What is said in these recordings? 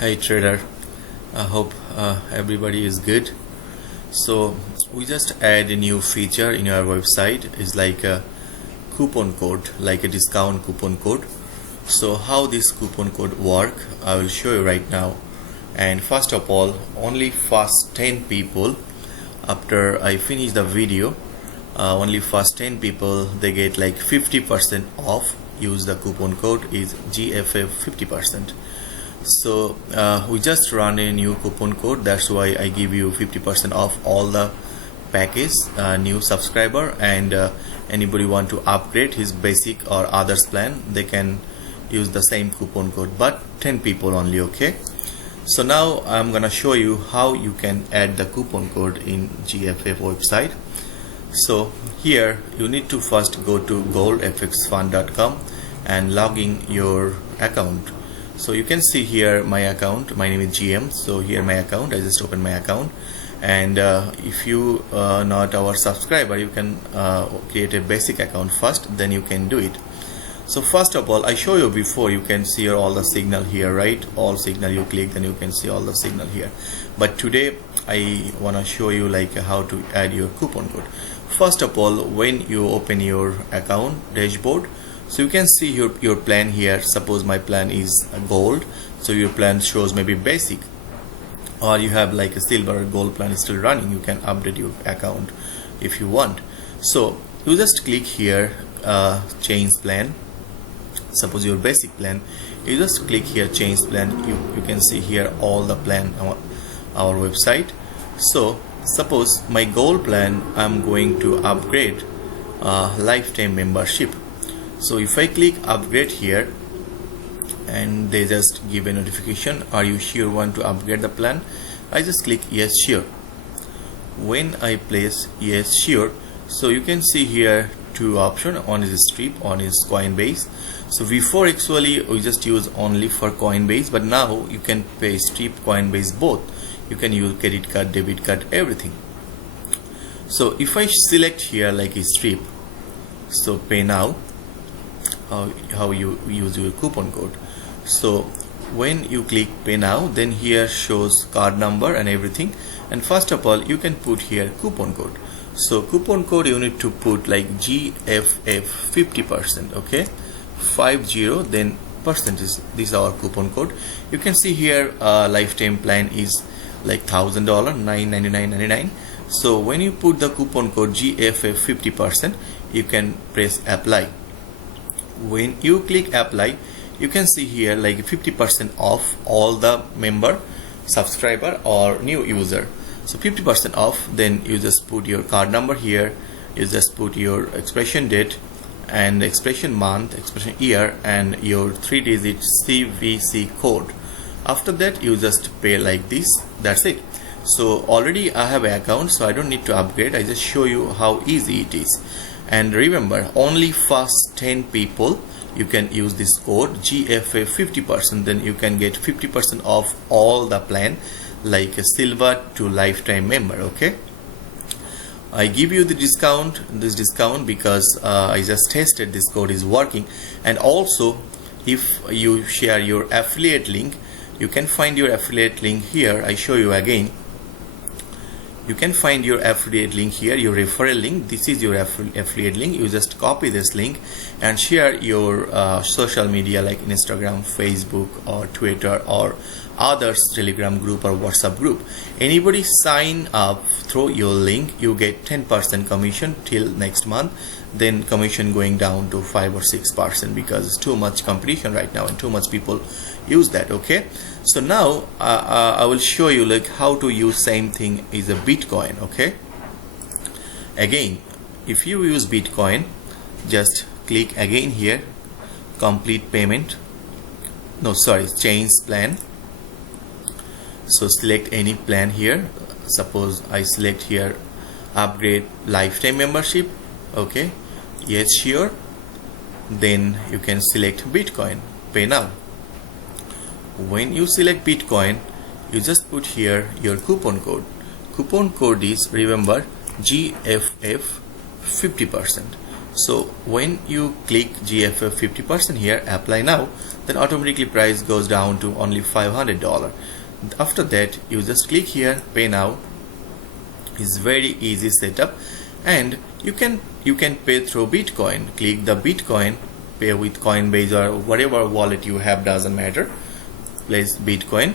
Hi trader, I hope everybody is good. So we just add a new feature in our website. It's like a coupon code, like a discount coupon code. So how this coupon code work, I will show you right now. And first of all, only first 10 people, after I finish the video, only first 10 people, they get like 50% off. Use the coupon code is GFF 50%. So we just run a new coupon code, that's why I give you 50% off all the package. New subscriber and anybody want to upgrade his basic or others plan, they can use the same coupon code, but 10 people only. Okay, so now I'm gonna show you how you can add the coupon code in GFF website. So here you need to first go to goldfxfund.com and log in your account. So you can see here my account, my name is GM. So here my account, I just open my account. And if you not our subscriber, you can create a basic account first, then you can do it. So first of all, I show you before, you can see all the signal here, right? All signal you click, then you can see all the signal here. But today I want to show you like how to add your coupon code. First of all, when you open your account dashboard, so you can see your plan here. Suppose my plan is gold, so your plan shows maybe basic, or you have like a silver or gold plan is still running. You can update your account if you want. So you just click here, change plan. Suppose your basic plan, you just click here change plan. You can see here all the plan on our website. So suppose my gold plan, I'm going to upgrade lifetime membership. So if I click upgrade here, and they just give a notification, are you sure want to upgrade the plan? I just click yes sure. When I place yes sure, so you can see here two options, one is Stripe, one is Coinbase. So before actually we just use only for Coinbase, but now you can pay Stripe, Coinbase both. You can use credit card, debit card, everything. So if I select here like a Stripe, so pay now, how you use your coupon code. So when you click pay now, then here shows card number and everything. And first of all, you can put here coupon code. So coupon code you need to put like GFF 50%. Okay, 50, then percentage. This is our coupon code. You can see here lifetime plan is like $1,000, $999.99. So when you put the coupon code GFF 50%, you can press apply. When you click apply, you can see here like 50% off all the member, subscriber or new user. So 50% off, then you just put your card number here, you just put your expiration date and expiration month, expiration year, and your 3-digit CVC code. After that you just pay like this, that's it. So already I have an account, so I don't need to upgrade. I just show you how easy it is. And remember, only first 10 people you can use this code GFA 50%, then you can get 50% off all the plan, like a silver to lifetime member. Okay, I give you this discount because I just tested this code is working. And also if you share your affiliate link, you can find your affiliate link here. I show you again. You can find your affiliate link here, your referral link. This is your affiliate link. You just copy this link and share your social media like Instagram, Facebook or Twitter or others, Telegram group or WhatsApp group. Anybody sign up through your link, you get 10% commission till next month. Then commission going down to 5 or 6% because it's too much competition right now and too much people use that. Okay, so now I will show you like how to use same thing is a Bitcoin. Okay, again, if you use Bitcoin, just click again here, complete payment, no sorry, change plan. So select any plan here. Suppose I select here upgrade lifetime membership. Okay, yes sure. Then you can select Bitcoin, pay now. When you select Bitcoin, you just put here your coupon code. Coupon code is, remember, GFF 50%. So when you click GFF 50% here, apply now, then automatically price goes down to only $500. After that, you just click here, pay now. It's very easy setup, and you can pay through Bitcoin. Click the Bitcoin, pay with Coinbase or whatever wallet you have, doesn't matter. Place Bitcoin,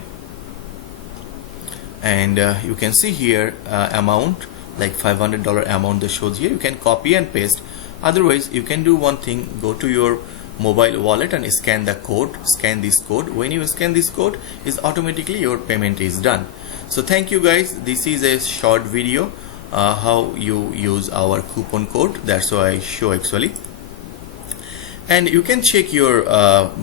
and you can see here amount like $500 amount that shows here. You can copy and paste. Otherwise, you can do one thing: go to your mobile wallet and scan the code. Scan this code. When you scan this code, is automatically your payment is done. So thank you guys. This is a short video how you use our coupon code. That's why I show actually. And you can check your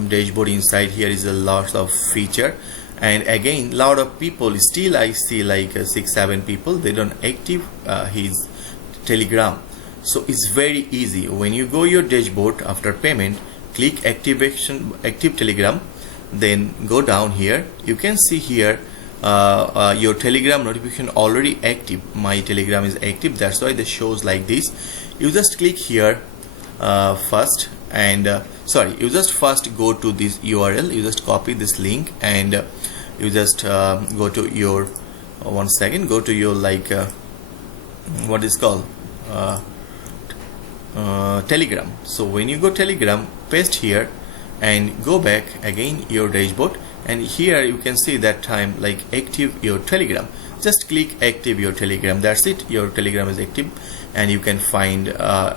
dashboard. Inside here is a lot of feature, and again lot of people still, I see like 6-7 people, they don't active his Telegram. So it's very easy. When you go your dashboard after payment, click active Telegram, then go down here. You can see here your Telegram notification already active. My Telegram is active, that's why this shows like this. You just click here first, and you just first go to this URL. You just copy this link, and you just go to your go to your like what is called Telegram. So when you go Telegram, paste here and go back again your dashboard, and here you can see that time like active your Telegram. Just click active your Telegram. That's it, your Telegram is active, and you can find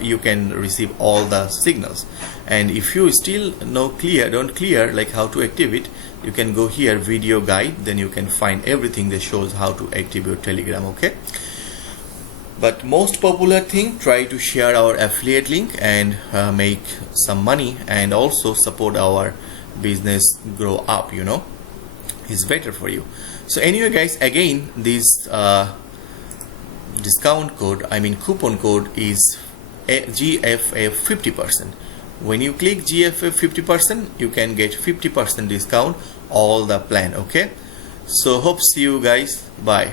you can receive all the signals. And if you still don't clear like how to active it, you can go here video guide, then you can find everything that shows how to active your Telegram. Okay, but most popular thing, try to share our affiliate link and make some money, and also support our business grow up, you know, it's better for you. So anyway guys, again this discount code, I mean coupon code, is GFF 50%. When you click GFF 50%, you can get 50% discount all the plan. Okay, so hope see you guys, bye.